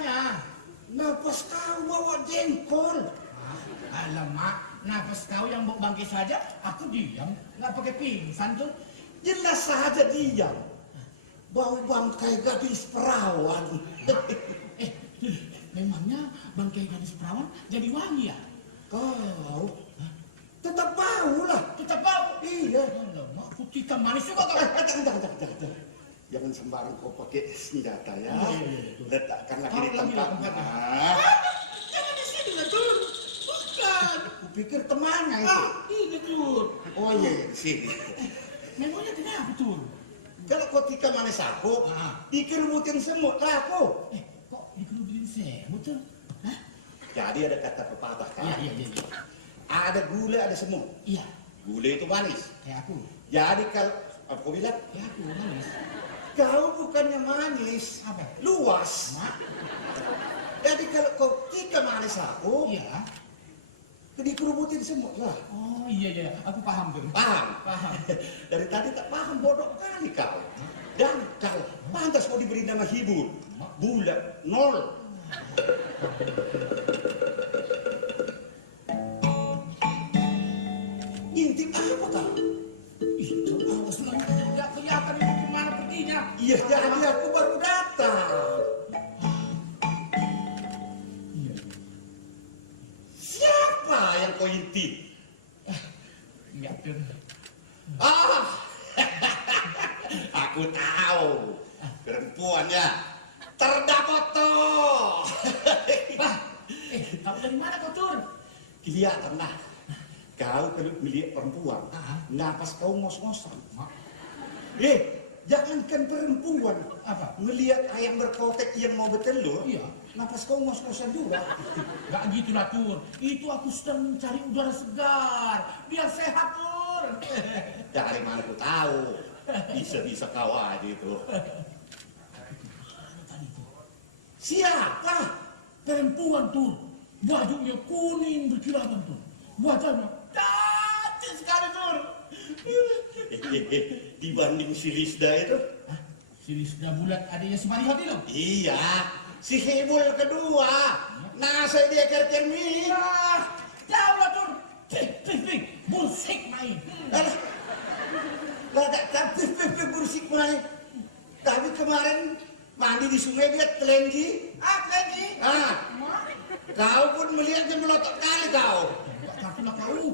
namanya. Napas kau bawa jengkol. Alamak, napas kau yang bangkit saja, aku diam, nggak pakai pingsan tuh. Jelas saja diam. Bau bangkai gadis perawan. Memangnya bangkai gadis perawan jadi wangi ya? Kau tetap bau lah. Tetap bau? Iya. Alamak, putih kan manis juga kau. Jangan sembarang kau pakai senjata ya. Iya. Letakkan lagi di Taruh lagi lah tempatnya. Jangan di sini lah, Tur. Bukan. Kupikir temannya itu. Ini, Tur. Oh iya, di sini. Memangnya kenapa, Tur? Kalau kau tika manis aku, dikerubutin semut lah aku. Kok dikerubutin semut, Tur? Hah? Jadi ada kata pepatah kan? Iya. Ada gula, ada semut. Iya. Gula itu manis. Kayak aku. Jadi kalau apa kau bilang? Kayak aku manis. Kau bukannya manis, Apa? luas. Mak? Jadi kalau kau tika manis aku, Iya. dikerubutin semut lah. Oh iya, aku paham, Tur. Paham? Paham. Dari tadi tak paham, bodoh kali kau. Dan kau pantas kau diberi nama hibur. Bulat, nol. Intip apa kau? Itu awas lah, nggak kelihatan itu kemana perginya. Iya, jadi aku baru datang. Iya. Siapa yang kau intip? Enggak, Tur. Aku tahu. Perempuannya terdapat toh. Tahu dari mana kau, Tur? Kelihatan lah. Kau kalau melihat perempuan, napas kau ngos-ngosan. Jangankan perempuan, Apa? ngelihat ayam berkotek yang mau bertelur, Iya. napas kau ngos-ngosan juga. Gak gitu lah, Tur. Itu aku sedang mencari udara segar. Biar sehat, Tur. Dari mana ku tahu? Bisa-bisa kau aja itu. Tadi, Tur. Siapa? Perempuan, Tur. Bajunya kuning berkilaban, Tur. Wajahnya cantik sekali, Tur. Dibanding si Lisda itu? Si Lisda Bulat adanya Sumari Hati loh. Iya, si Hibul kedua. Nah, saya dia kerjemi. Jauh lah, Tur. Pik. Musik main. Lah, tapi bersik main. Tapi kemarin mandi di sungai dia telenji. Lagi. Kau pun melihatnya melotot kali kau. Tapi lah kau.